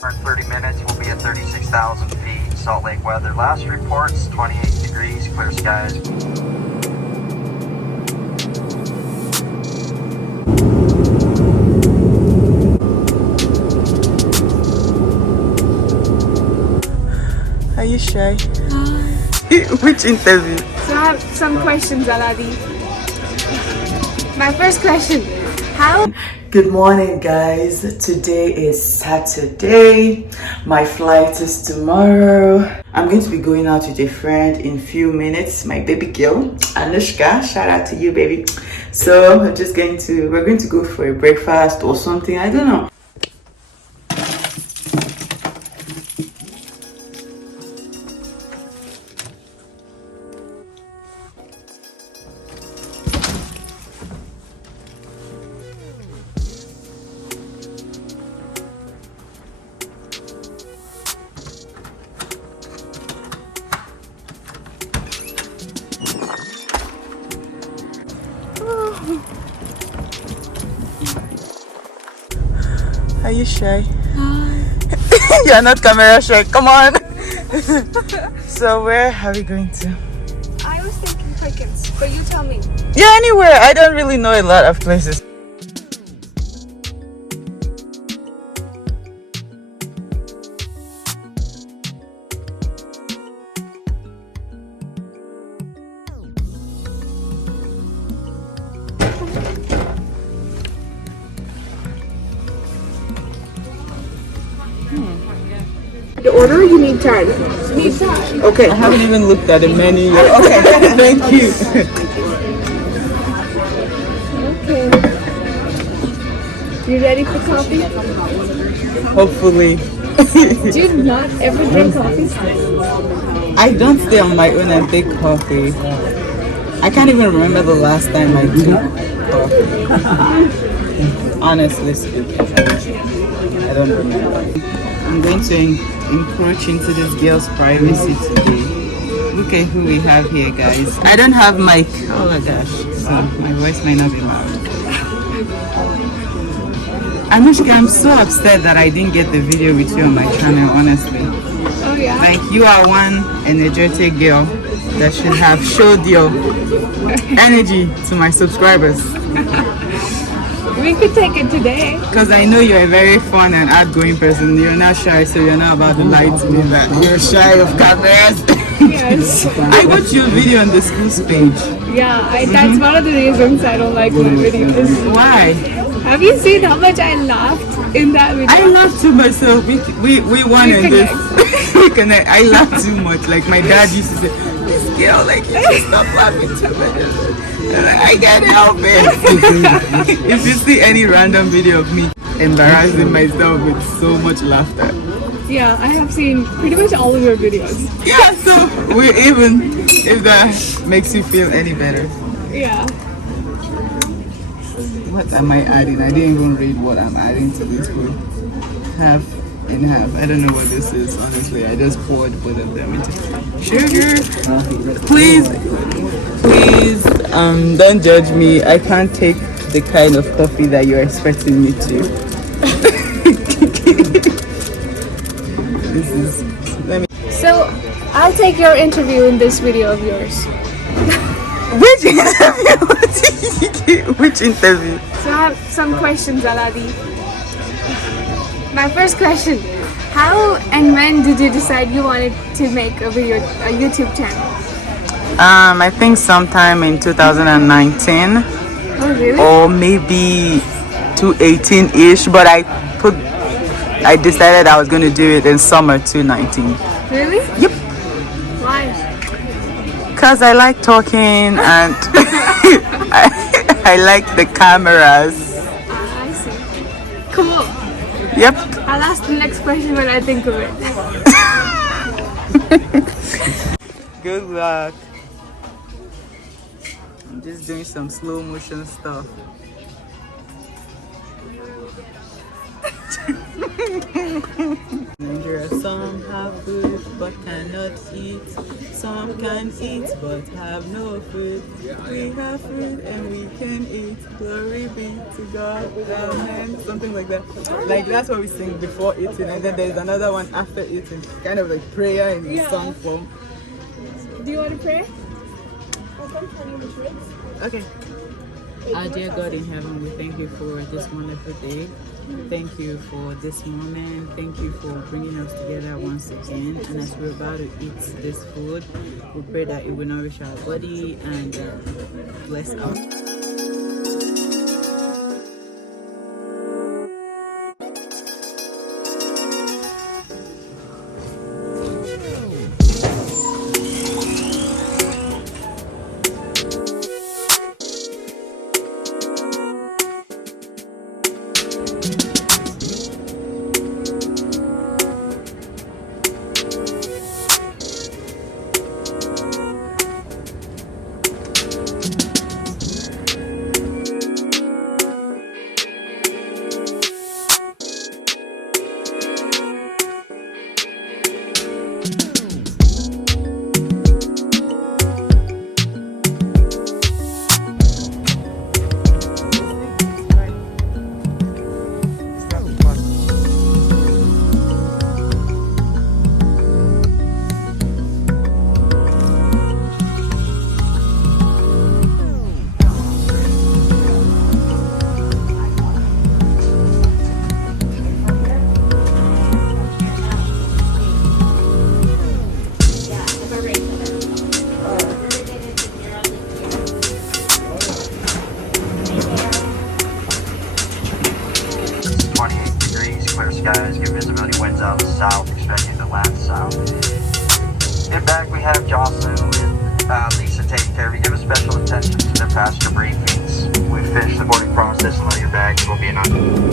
For 30 minutes, we'll be at 36,000 feet, Salt Lake weather. Last reports, 28 degrees, clear skies. Are you shy? Which interview? So I have some questions, Aladi. My first question, how? Good morning, guys. Today is Saturday. My flight is tomorrow. I'm going to be going out with a friend in a few minutes. My baby girl, Anushka. Shout out to you, baby. So we're going to go for a breakfast or something. I don't know. Are you shy? You're not camera shy. Come on. So where are we going to? I was thinking Perkins, but you tell me. Yeah, anywhere. I don't really know a lot of places. The order, you need time. Need time. Okay, I haven't even looked at the menu yet. Okay, thank you. Okay. You ready for coffee? Hopefully. Do you not ever drink coffee? I don't stay on my own and take coffee. I can't even remember the last time I took coffee. Honestly speaking, I don't remember. I'm going to encroach into this girl's privacy today. Look at who we have here, guys. I don't have mic. Oh my gosh. So my voice might not be loud. Anushka, I'm so upset that I didn't get the video with you on my channel, honestly. Oh yeah? Like, you are one energetic girl that should have showed your energy to my subscribers. We could take it today. Because I know you're a very fun and outgoing person. You're not shy, so you're not about to lie to me that you're shy of cameras. Yes. I watched your video on the school's page. Yeah, that's one of the reasons I don't like my videos. Why? Have you seen how much I laughed in that video? I laugh too myself. We won in this. We connect. I laugh too much. Like my dad used to say, this girl, like, you should stop laughing too much. I can't help it. If you see any random video of me embarrassing myself with so much laughter. Yeah, I have seen pretty much all of your videos. Yeah, so we're even, if that makes you feel any better. Yeah. What am I adding? I didn't even read what I'm adding to this food. Half and half. I don't know what this is, honestly. I just poured both of them into sugar. Please, don't judge me. I can't take the kind of coffee that you're expecting me to. This is, let me. So, I'll take your interview in this video of yours. Which interview? Which interview? So I have some questions, Aladi. My first question, how and when did you decide you wanted to make a YouTube channel? I think sometime in 2019. Oh really? Or maybe 2018-ish, but I decided I was going to do it in summer 2019. Really? Yep. Why? Because I like talking and I like the cameras. I see. Cool. Yep. I'll ask the next question when I think of it. Good luck. I'm just doing some slow motion stuff. Nigeria, some have food. but cannot eat. Some can eat but have no food. We have food and we can eat. Glory be to God. Amen. Something like that. Like that's what we sing before eating, and then there's another one after eating. Kind of like prayer in the song form. Do you want to pray? Okay. Our dear God in heaven, we thank you for this wonderful day. Thank you for this moment. Thank you for bringing us together once again. And as we're about to eat this food, we pray that it will nourish our body and bless our. Skies, good visibility, winds out of the south, expecting to land south. In back, we have Jocelyn with Lisa taking care of you. Give a special attention to their passenger briefings. We finish the boarding process and let your bags will be in.